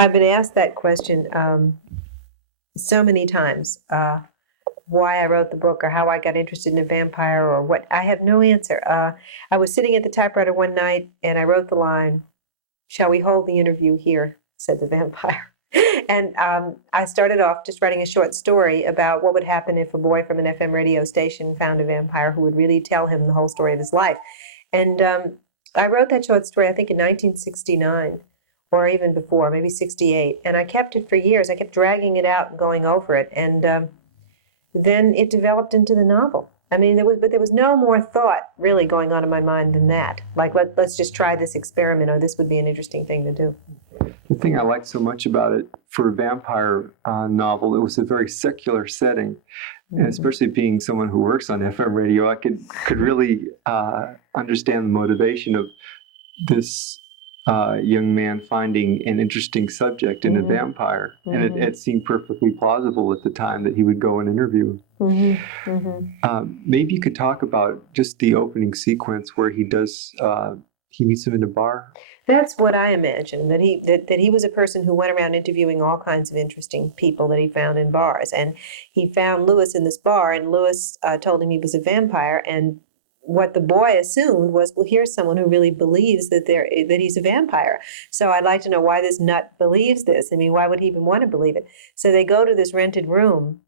I've been asked that question so many times, why I wrote the book or how I got interested in a vampire or what. I have no answer. I was sitting at the typewriter one night and I wrote the line, "Shall we hold the interview here?" said the vampire. And I started off just writing a short story about what would happen if a boy from an FM radio station found a vampire who would really tell him the whole story of his life. And I wrote that short story, I think, in 1969, or even before, maybe 68. And I kept it for years. I kept dragging it out and going over it. And then it developed into the novel. I mean, there was no more thought really going on in my mind than that. Like, let's just try this experiment, or this would be an interesting thing to do. The thing I liked so much about it, for a vampire novel, it was a very secular setting. And especially being someone who works on FM radio, I could really understand the motivation of this young man finding an interesting subject in a vampire. And it seemed perfectly plausible at the time that he would go and interview him. Maybe you could talk about just the opening sequence where he meets him in a bar. That's what I imagine, that he was a person who went around interviewing all kinds of interesting people that he found in bars. And he found Lewis in this bar, and Lewis told him he was a vampire. And what the boy assumed was, well, here's someone who really believes that he's a vampire. So I'd like to know why this nut believes this. I mean, why would he even want to believe it? So they go to this rented room,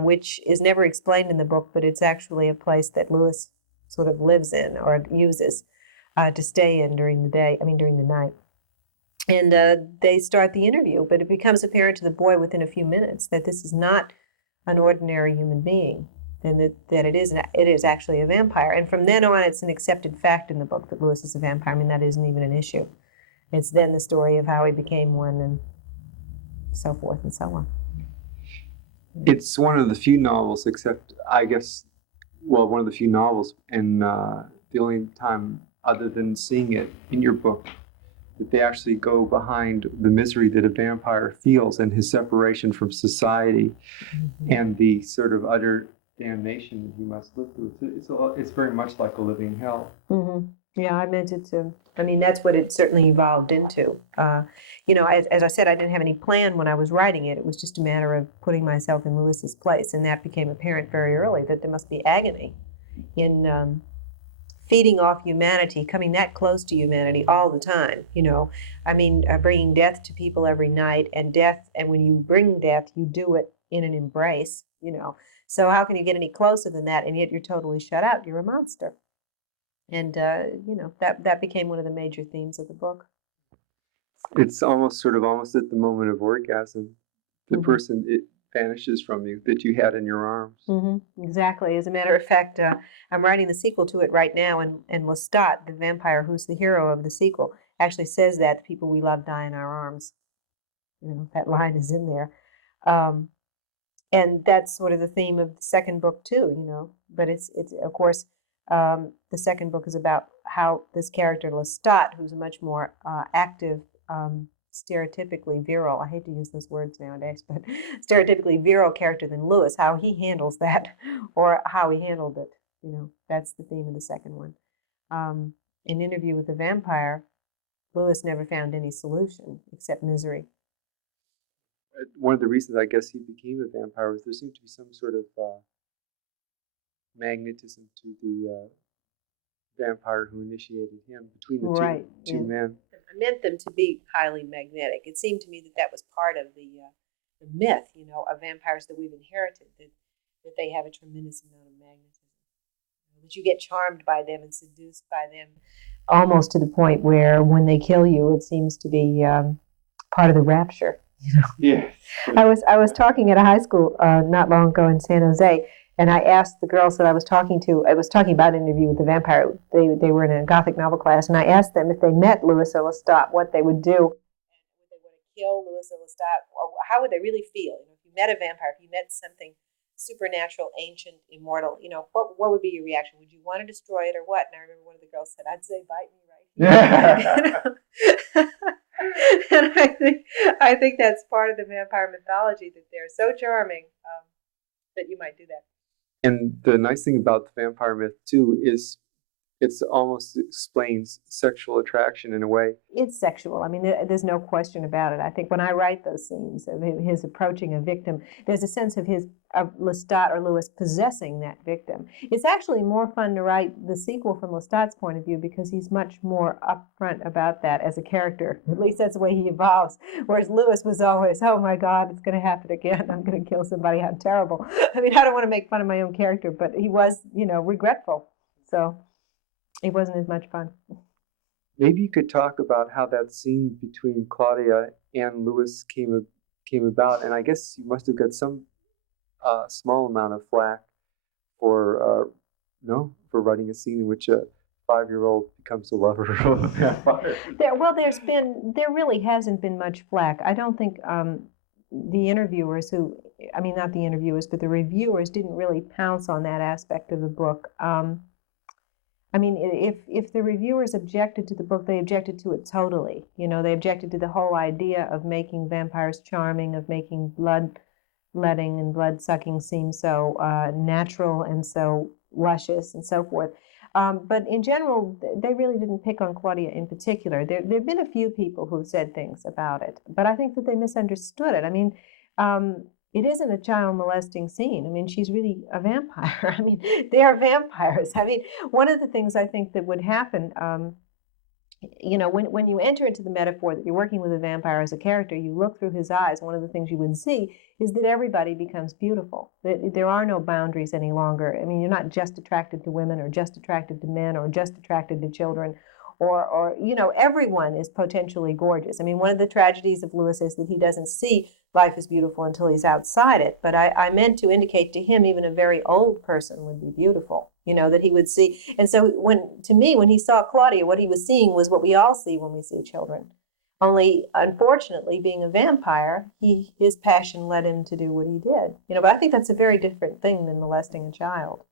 which is never explained in the book, but it's actually a place that Lewis sort of lives in or uses to stay in during the night. And they start the interview, but it becomes apparent to the boy within a few minutes that this is not an ordinary human being, and that it is actually a vampire. And from then on, it's an accepted fact in the book that Lewis is a vampire. I mean, that isn't even an issue. It's then the story of how he became one and so forth and so on. It's one of the few novels, one of the few novels, and the only time other than seeing it in your book, that they actually go behind the misery that a vampire feels and his separation from society and the sort of utter damnation that he must live through. It's very much like a living hell. Yeah, I meant it to. I mean, that's what it certainly evolved into. As I said, I didn't have any plan when I was writing it. It was just a matter of putting myself in Lewis's place, and that became apparent very early, that there must be agony in feeding off humanity, coming that close to humanity all the time, bringing death to people every night, and when you bring death, you do it in an embrace, So how can you get any closer than that? And yet you're totally shut out. You're a monster. And, that became one of the major themes of the book. It's almost at the moment of orgasm, the person, it vanishes from you that you had in your arms. Exactly. As a matter of fact, I'm writing the sequel to it right now, and Lestat, the vampire who's the hero of the sequel, actually says that the people we love die in our arms. That line is in there. And that's sort of the theme of the second book too, But it's of course, the second book is about how this character Lestat, who's a much more active, stereotypically virile, I hate to use those words nowadays, but stereotypically virile character than Lewis, how he handles that, or how he handled it. That's the theme of the second one. In Interview with the Vampire, Lewis never found any solution except misery. One of the reasons I guess he became a vampire was there seemed to be some sort of magnetism to the vampire who initiated him between the two men. I meant them to be highly magnetic. It seemed to me that was part of the myth, of vampires that we've inherited, that they have a tremendous amount of magnetism. That you get charmed by them and seduced by them, almost to the point where when they kill you, it seems to be part of the rapture. Yeah. I was talking at a high school not long ago in San Jose, and I asked the girls that I was talking to, I was talking about an Interview with the Vampire. They were in a Gothic novel class, and I asked them if they met Lewis or Lestat, what they would do. And would they want to kill Lewis or Lestat? How would they really feel? If you met a vampire, if you met something supernatural, ancient, immortal, what would be your reaction? Would you want to destroy it or what? And I remember one of the girls said, I'd say, bite me right here. And I think that's part of the vampire mythology, that they're so charming that you might do that. And the nice thing about the vampire myth too is it's almost explains sexual attraction in a way. It's sexual. I mean, there's no question about it. I think when I write those scenes of his approaching a victim, there's a sense of Lestat or Lewis possessing that victim. It's actually more fun to write the sequel from Lestat's point of view because he's much more upfront about that as a character. At least that's the way he evolves. Whereas Lewis was always, oh my God, it's going to happen again. I'm going to kill somebody. How terrible. I mean, I don't want to make fun of my own character, but he was, regretful. So it wasn't as much fun. Maybe you could talk about how that scene between Claudia and Lewis came about, and I guess you must have got some small amount of flack for for writing a scene in which a 5-year-old becomes a lover of a vampire. There really hasn't been much flack. I don't think the interviewers not the interviewers, but the reviewers didn't really pounce on that aspect of the book. If the reviewers objected to the book, they objected to it totally. They objected to the whole idea of making vampires charming, of making bloodletting and blood-sucking seem so natural and so luscious and so forth. But in general, they really didn't pick on Claudia in particular. There have been a few people who've said things about it, but I think that they misunderstood it. It isn't a child molesting scene. She's really a vampire. They are vampires. One of the things I think that would happen, when you enter into the metaphor that you're working with a vampire as a character, you look through his eyes. One of the things you would see is that everybody becomes beautiful. There are no boundaries any longer. You're not just attracted to women or just attracted to men or just attracted to children. Or everyone is potentially gorgeous. One of the tragedies of Lewis is that he doesn't see life as beautiful until he's outside it. But I meant to indicate to him even a very old person would be beautiful, that he would see. And so when he saw Claudia, what he was seeing was what we all see when we see children. Only, unfortunately, being a vampire, his passion led him to do what he did. But I think that's a very different thing than molesting a child.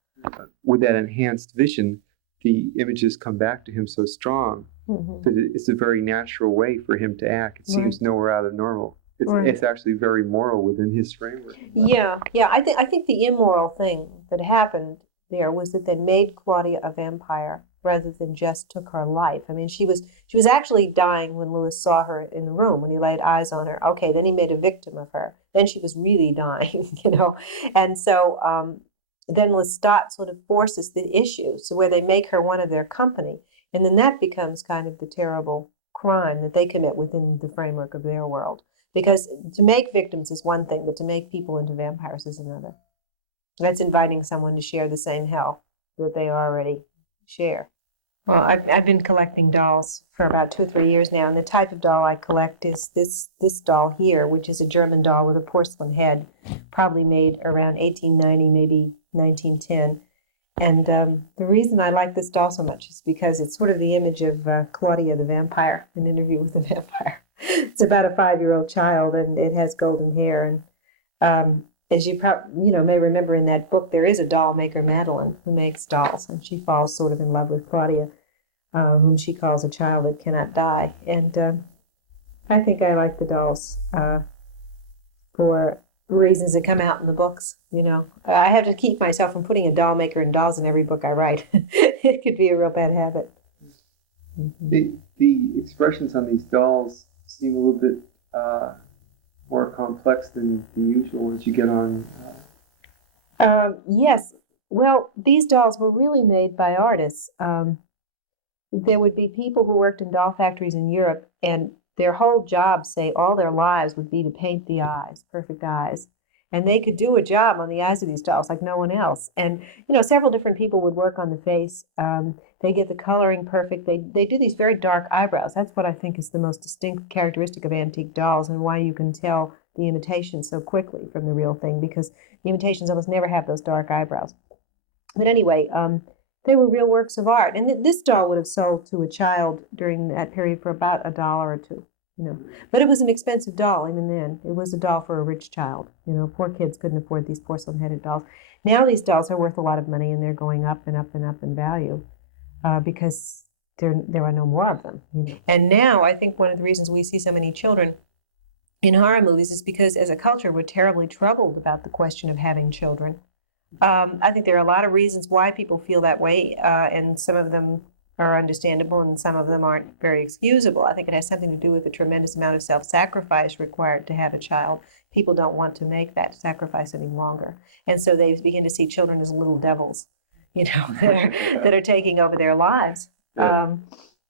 With that enhanced vision, the images come back to him so strong that it's a very natural way for him to act. It seems nowhere out of normal. It's actually very moral within his framework. Yeah. I think the immoral thing that happened there was that they made Claudia a vampire rather than just took her life. She was actually dying when Lewis saw her in the room, when he laid eyes on her. Okay, then he made a victim of her. Then she was really dying, And so then Lestat sort of forces the issue, so where they make her one of their company, and then that becomes kind of the terrible crime that they commit within the framework of their world. Because to make victims is one thing, but to make people into vampires is another. That's inviting someone to share the same hell that they already share. Well, I've been collecting dolls for about 2 or 3 years now, and the type of doll I collect is this doll here, which is a German doll with a porcelain head, probably made around 1890, maybe 1910. And the reason I like this doll so much is because it's sort of the image of Claudia the vampire, An Interview with the Vampire. It's about a 5-year-old child, and it has golden hair. And as you may remember in that book, there is a doll maker, Madeline, who makes dolls, and she falls sort of in love with Claudia, whom she calls a child that cannot die. And I think I like the dolls for reasons that come out in the books. I have to keep myself from putting a doll maker and dolls in every book I write. It could be a real bad habit. The expressions on these dolls seem a little bit more complex than the usual ones you get on. Yes. Well, these dolls were really made by artists. There would be people who worked in doll factories in Europe, and their whole job, say all their lives, would be to paint the eyes, perfect eyes. And they could do a job on the eyes of these dolls like no one else. And, several different people would work on the face. They get the coloring perfect. They do these very dark eyebrows. That's what I think is the most distinct characteristic of antique dolls, and why you can tell the imitation so quickly from the real thing, because the imitations almost never have those dark eyebrows. But anyway, they were real works of art. And this doll would have sold to a child during that period for about $1 or $2. But it was an expensive doll even then. It was a doll for a rich child. Poor kids couldn't afford these porcelain-headed dolls. Now these dolls are worth a lot of money, and they're going up and up and up in value because there are no more of them. And now I think one of the reasons we see so many children in horror movies is because as a culture we're terribly troubled about the question of having children. I think there are a lot of reasons why people feel that way, and some of them are understandable and some of them aren't very excusable. I think it has something to do with the tremendous amount of self-sacrifice required to have a child. People don't want to make that sacrifice any longer. And so they begin to see children as little devils, that are taking over their lives. Yeah.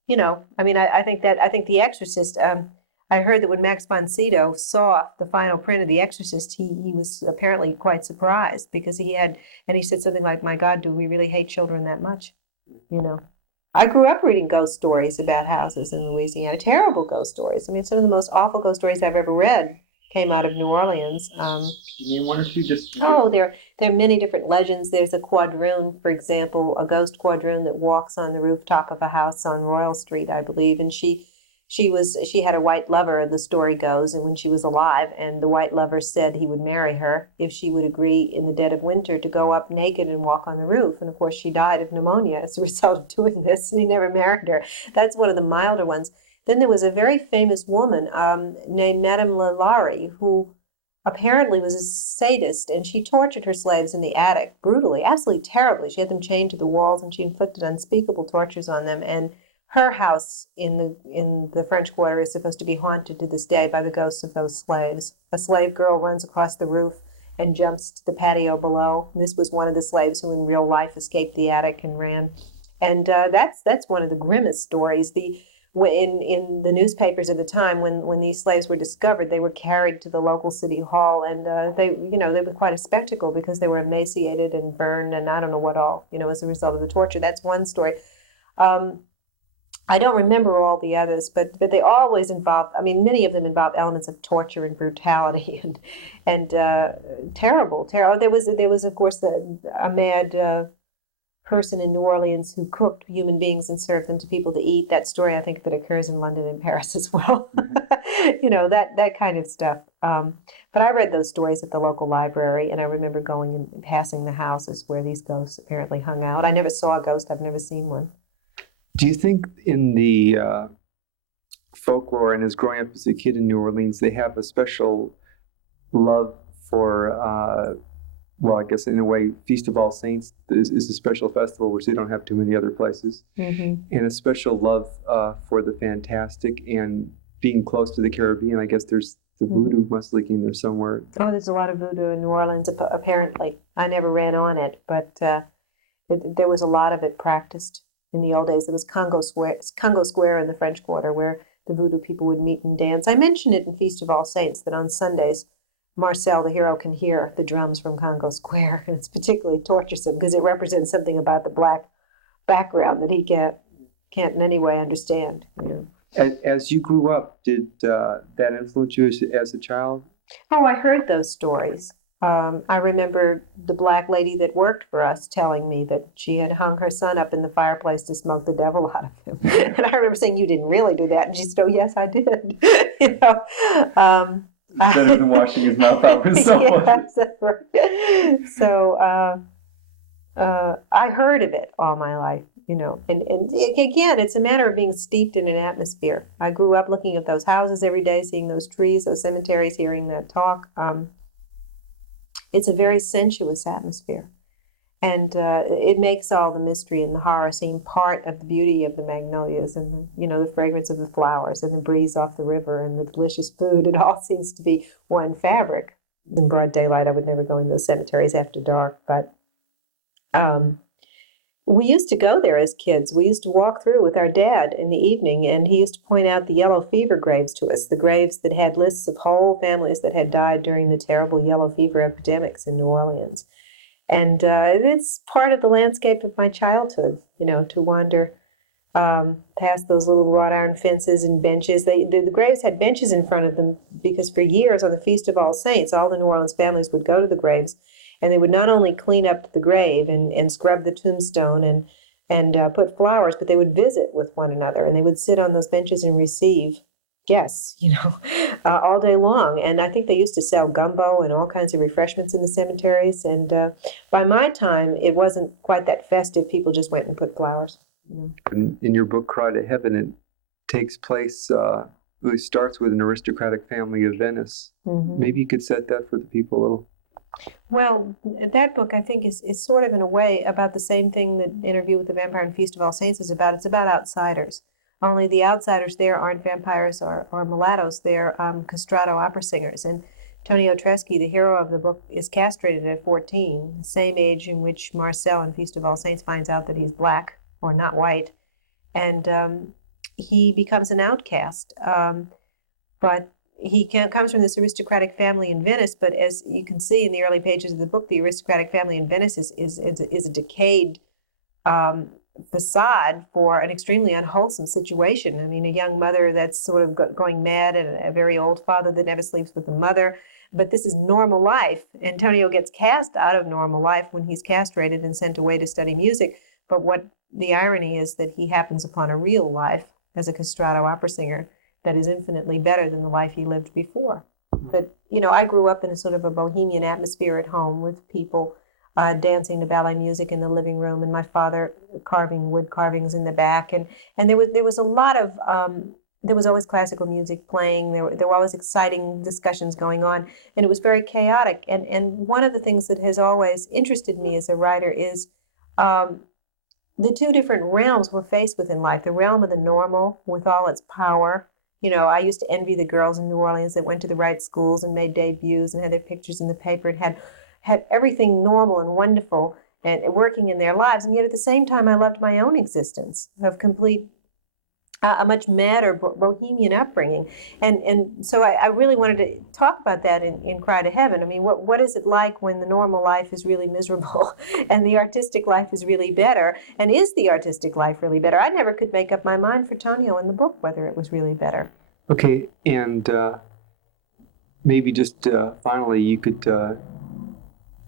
I think The Exorcist, I heard that when Max von Sydow saw the final print of The Exorcist, he was apparently quite surprised because he said something like, "My God, do we really hate children that much?" You know. I grew up reading ghost stories about houses in Louisiana, terrible ghost stories. I mean, some of the most awful ghost stories I've ever read came out of New Orleans. Can you name one or two? There are many different legends. There's a quadroon, for example, a ghost quadroon that walks on the rooftop of a house on Royal Street, I believe, and she had a white lover, the story goes, and when she was alive, and the white lover said he would marry her if she would agree in the dead of winter to go up naked and walk on the roof. And of course, she died of pneumonia as a result of doing this, and he never married her. That's one of the milder ones. Then there was a very famous woman named Madame Lalaurie, who apparently was a sadist, and she tortured her slaves in the attic brutally, absolutely terribly. She had them chained to the walls, and she inflicted unspeakable tortures on them. And her house in the French Quarter is supposed to be haunted to this day by the ghosts of those slaves. A slave girl runs across the roof and jumps to the patio below. This was one of the slaves who in real life escaped the attic and ran. And that's one of the grimmest stories. In the newspapers at the time, when these slaves were discovered, they were carried to the local city hall, and they were quite a spectacle because they were emaciated and burned, and I don't know what all, as a result of the torture. That's one story. I don't remember all the others, but they always involve. I mean, many of them involve elements of torture and brutality and terrible. There was of course a mad person in New Orleans who cooked human beings and served them to people to eat. That story, I think, that occurs in London and Paris as well. That kind of stuff. But I read those stories at the local library, and I remember going and passing the houses where these ghosts apparently hung out. I never saw a ghost. I've never seen one. Do you think in the folklore and as growing up as a kid in New Orleans, they have a special love for, I guess in a way, Feast of All Saints is a special festival which they don't have too many other places, and a special love for the fantastic and being close to the Caribbean. I guess there's the voodoo must leak in there somewhere. Oh, there's a lot of voodoo in New Orleans, apparently. I never ran on it, but there was a lot of it practiced. In the old days, there was Congo Square in the French Quarter where the voodoo people would meet and dance. I mentioned it in Feast of All Saints that on Sundays, Marcel, the hero, can hear the drums from Congo Square, and it's particularly torturesome because it represents something about the black background that he can't in any way understand. As you grew up, did that influence you as a child? Oh, I heard those stories. I remember the black lady that worked for us telling me that she had hung her son up in the fireplace to smoke the devil out of him. And I remember saying, "You didn't really do that." And she said, "Oh, yes, I did." Better than washing his mouth out with someone. Yes, that's right. So I heard of it all my life, and again, it's a matter of being steeped in an atmosphere. I grew up looking at those houses every day, seeing those trees, those cemeteries, hearing that talk. It's a very sensuous atmosphere, and it makes all the mystery and the horror seem part of the beauty of the magnolias and the fragrance of the flowers and the breeze off the river and the delicious food. It all seems to be one fabric. In broad daylight, I would never go into those cemeteries after dark, but we used to go there as kids. We used to walk through with our dad in the evening, and he used to point out the yellow fever graves to us, the graves that had lists of whole families that had died during the terrible yellow fever epidemics in New Orleans. And it's part of the landscape of my childhood, to wander past those little wrought iron fences and benches. The graves had benches in front of them because for years on the Feast of All Saints, all the New Orleans families would go to the graves, and they would not only clean up the grave and scrub the tombstone and put flowers, but they would visit with one another, and they would sit on those benches and receive guests, all day long. And I think they used to sell gumbo and all kinds of refreshments in the cemeteries. And by my time, it wasn't quite that festive. People just went and put flowers. In your book, Cry to Heaven, it takes place, really starts with an aristocratic family of Venice. Maybe you could set that for the people a little. Well, that book, I think, is sort of in a way about the same thing that Interview with the Vampire and Feast of All Saints is about. It's about outsiders. Only the outsiders there aren't vampires or mulattoes. They're castrato opera singers. And Tonio Treschi, the hero of the book, is castrated at 14, the same age in which Marcel in Feast of All Saints finds out that he's black or not white. And he becomes an outcast. But comes from this aristocratic family in Venice. But as you can see in the early pages of the book, the aristocratic family in Venice is a decayed facade for an extremely unwholesome situation. I mean, a young mother that's sort of going mad, and a very old father that never sleeps with the mother. But this is normal life. Antonio gets cast out of normal life when he's castrated and sent away to study music. But what the irony is that he happens upon a real life as a castrato opera singer that is infinitely better than the life he lived before. But, I grew up in a sort of a bohemian atmosphere at home with people dancing to ballet music in the living room, and my father carving wood carvings in the back. And there was a lot of, there was always classical music playing. There were always exciting discussions going on, and it was very chaotic. And one of the things that has always interested me as a writer is the two different realms we're faced with in life. The realm of the normal with all its power. I used to envy the girls in New Orleans that went to the right schools and made debuts and had their pictures in the paper and had everything normal and wonderful and working in their lives. And yet at the same time, I loved my own existence of complete, a much madder bohemian upbringing. And so I really wanted to talk about that in Cry to Heaven. I mean, what is it like when the normal life is really miserable and the artistic life is really better? And is the artistic life really better? I never could make up my mind for Tonio in the book whether it was really better. Okay, and maybe just finally, you could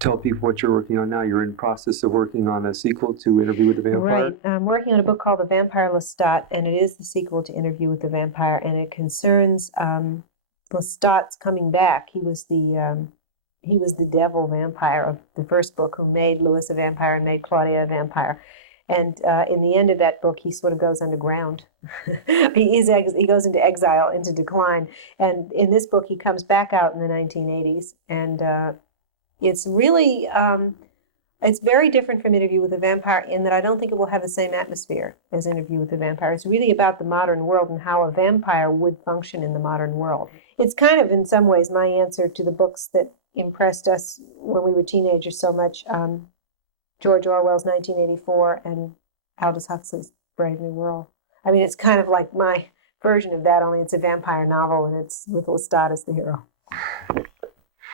tell people what you're working on now. You're in the process of working on a sequel to Interview with the Vampire. Right. I'm working on a book called The Vampire Lestat, and it is the sequel to Interview with the Vampire, and it concerns Lestat's coming back. He was the devil vampire of the first book who made Louis a vampire and made Claudia a vampire. And in the end of that book, he sort of goes underground. He goes into exile, into decline. And in this book, he comes back out in the 1980s, and it's really, it's very different from Interview with the Vampire in that I don't think it will have the same atmosphere as Interview with the Vampire. It's really about the modern world and how a vampire would function in the modern world. It's kind of, in some ways, my answer to the books that impressed us when we were teenagers so much, George Orwell's 1984 and Aldous Huxley's Brave New World. I mean, it's kind of like my version of that, only it's a vampire novel and it's with Lestat as the hero.